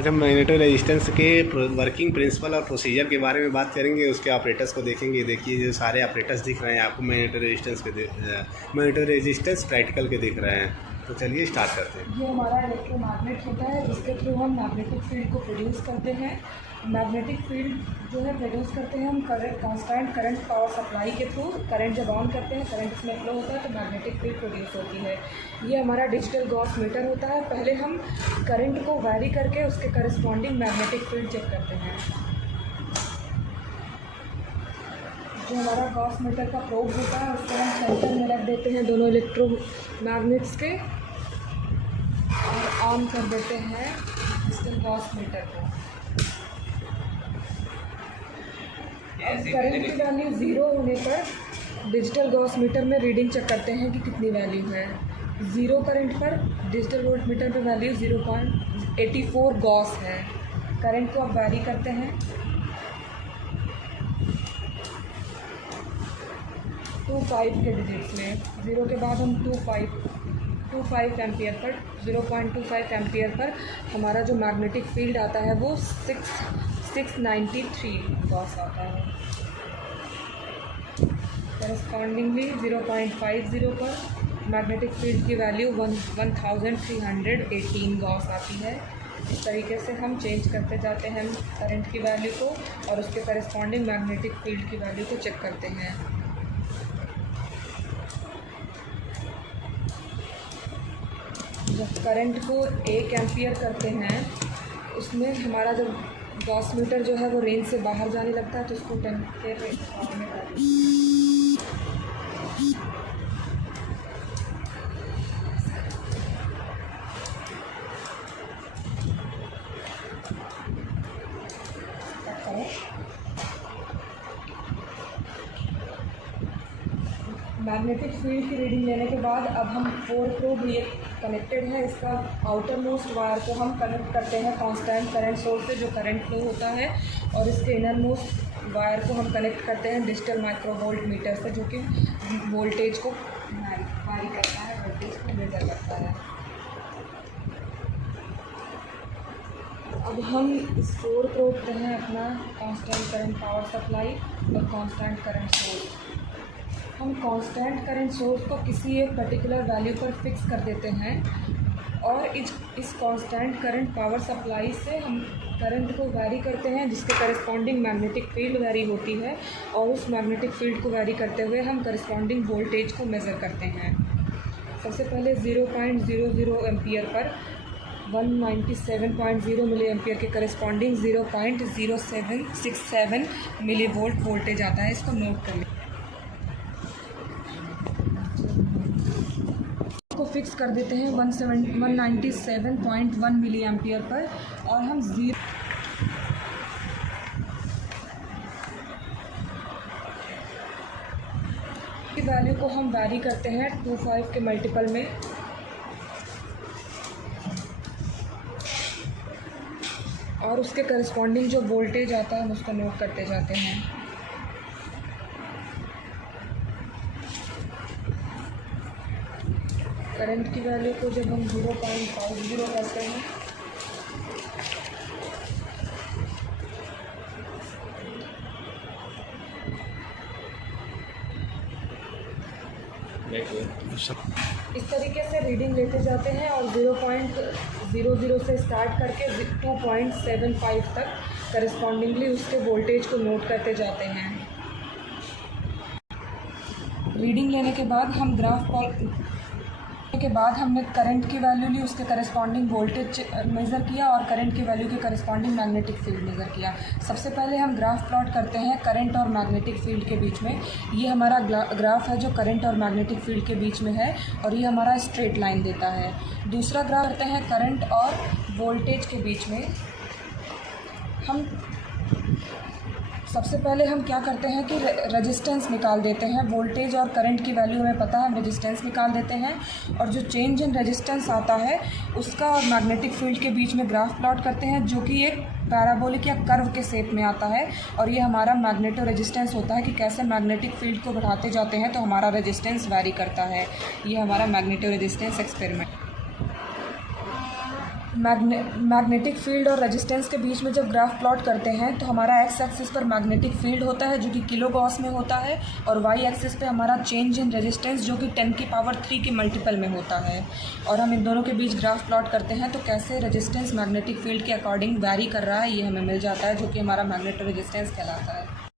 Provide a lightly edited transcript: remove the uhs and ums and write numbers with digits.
आज हम magneto resistance के वर्किंग प्रिंसिपल और प्रोसीजर के बारे में बात करेंगे। उसके ऑपरेटर्स को देखेंगे। देखिए जो सारे ऑपरेटर्स दिख रहे हैं आपको मैग्नेटो रेजिस्टेंस प्रैक्टिकल के दिख रहे हैं। तो चलिए स्टार्ट करते हैं। ये हमारा इलेक्ट्रोमैग्नेट होता है, जिसके थ्रू हम मैग्नेटिक फील्ड को प्रोड्यूस करते हैं। मैग्नेटिक फील्ड जो है प्रोड्यूस करते हैं हम कांस्टेंट करंट पावर सप्लाई के थ्रू। करंट जब ऑन करते हैं, करंट इसमें फ्लो होता है तो मैग्नेटिक फील्ड प्रोड्यूस होती है। ये हमारा डिजिटल गॉस मीटर होता है। पहले हम करंट को वैरी करके उसके करस्पॉन्डिंग मैग्नेटिक फील्ड चेक करते हैं। जो हमारा गॉस मीटर का प्रोब होता है उसको हम सेंटर में रख देते हैं दोनों इलेक्ट्रोमैग्नेट्स के, और ऑन कर देते हैं डिजिटल गॉस मीटर को। करंट की वैल्यू 0 होने पर डिजिटल गॉस मीटर में रीडिंग चेक करते हैं कि कितनी वैल्यू है। 0 करंट पर डिजिटल वोल्ट मीटर पर वैल्यू 0.84 गॉस है। करंट को अब वैरी करते हैं 25 के डिजिट्स में। 0 के बाद हम 25 एम्पियर पर 0.25 एम्पियर पर हमारा जो मैग्नेटिक फील्ड आता है वो 693 गॉस आता है। करस्पॉन्डिंगली 0.50 पर मैग्नेटिक फील्ड की वैल्यू 1318 गॉस आती है। इस तरीके से हम चेंज करते जाते हैं करंट की वैल्यू को, और उसके करस्पॉन्डिंग मैग्नेटिक फील्ड की वैल्यू को चेक करते हैं। जब करंट को 1 एम्पियर करते हैं, उसमें हमारा जब गॉस मीटर जो है वो रेंज से बाहर जाने लगता है तो उसको 10 के रेंज में मैग्नेटिक फील्ड की रीडिंग लेने के बाद अब हम 4 प्रोब ये कनेक्टेड है। इसका आउटर मोस्ट वायर को हम कनेक्ट करते हैं कांस्टेंट करंट सोर्स से जो करंट फ्लो होता है, और इसके इनर मोस्ट वायर को हम कनेक्ट करते हैं डिजिटल माइक्रोवोल्ट मीटर से, जो कि वोल्टेज को वारी करता है, वोल्टेज को मेजर करता है। अब हम इस 4 प्रोब पे हैं अपना कांस्टेंट करंट पावर सप्लाई और कांस्टेंट करंट सोर्स। हम कांस्टेंट करंट सोर्स को किसी एक पर्टिकुलर वैल्यू पर फिक्स कर देते हैं, और इस कांस्टेंट करंट पावर सप्लाई से हम करंट को वैरी करते हैं, जिसके करस्पॉन्डिंग मैग्नेटिक फील्ड वैरी होती है, और उस मैग्नेटिक फील्ड को वैरी करते हुए हम करस्पॉन्डिंग वोल्टेज को मेज़र करते हैं। सबसे पहले 0.00 एम्पियर पर 197.0 मिली एम्पियर के करस्पॉन्डिंग 0.0767 मिली वोल्ट वोल्टेज आता है। इसको नोट कर लें। को फिक्स कर देते हैं 197.1 मिली एम्पियर पर, और हम 0 की वैल्यू को हम वैरी करते हैं 25 के मल्टीपल में, और उसके करस्पॉन्डिंग जो वोल्टेज आता है हम उसको नोट करते जाते हैं। करंट की वैल्यू को जब हम 0.50 करते हैं इस तरीके से रीडिंग लेते जाते हैं, और 0.00 से स्टार्ट करके 2.75 तक करस्पॉन्डिंगली उसके वोल्टेज को नोट करते जाते हैं। रीडिंग लेने के बाद हम हमने करंट की वैल्यू ली, उसके करस्पॉन्डिंग वोल्टेज मेज़र किया, और करंट की वैल्यू के करस्पॉन्डिंग मैग्नेटिक फील्ड मेज़र किया। सबसे पहले हम ग्राफ प्लॉट करते हैं करंट और मैग्नेटिक फील्ड के बीच में। ये हमारा ग्राफ है जो करंट और मैग्नेटिक फील्ड के बीच में है, और ये हमारा स्ट्रेट लाइन देता है। दूसरा ग्राफ करते हैं करंट और वोल्टेज के बीच में। सबसे पहले हम क्या करते हैं कि रेजिस्टेंस निकाल देते हैं। वोल्टेज और करंट की वैल्यू हमें पता है, रेजिस्टेंस निकाल देते हैं, और जो चेंज इन रेजिस्टेंस आता है उसका और मैग्नेटिक फील्ड के बीच में ग्राफ प्लॉट करते हैं, जो कि एक पैराबोलिक या कर्व के शेप में आता है। और ये हमारा मैग्नेटो रेजिस्टेंस होता है कि कैसे मैग्नेटिक फील्ड को बढ़ाते जाते हैं तो हमारा रेजिस्टेंस वैरी करता है। ये हमारा magneto resistance experiment. Magnetic field और रेजिस्टेंस के बीच में जब ग्राफ प्लॉट करते हैं तो हमारा एक्स एक्सिस पर मैग्नेटिक फील्ड होता है जो कि किलो गॉस में होता है, और वाई एक्सिस पे हमारा चेंज इन रेजिस्टेंस जो कि 10⁻³ के मल्टीपल में होता है। और हम इन दोनों के बीच ग्राफ प्लॉट करते हैं तो कैसे रेजिस्टेंस मैग्नेटिक फील्ड के अकॉर्डिंग वैरी कर रहा है ये हमें मिल जाता है, जो कि हमारा मैग्नेटिक रेजिस्टेंस कहलाता है।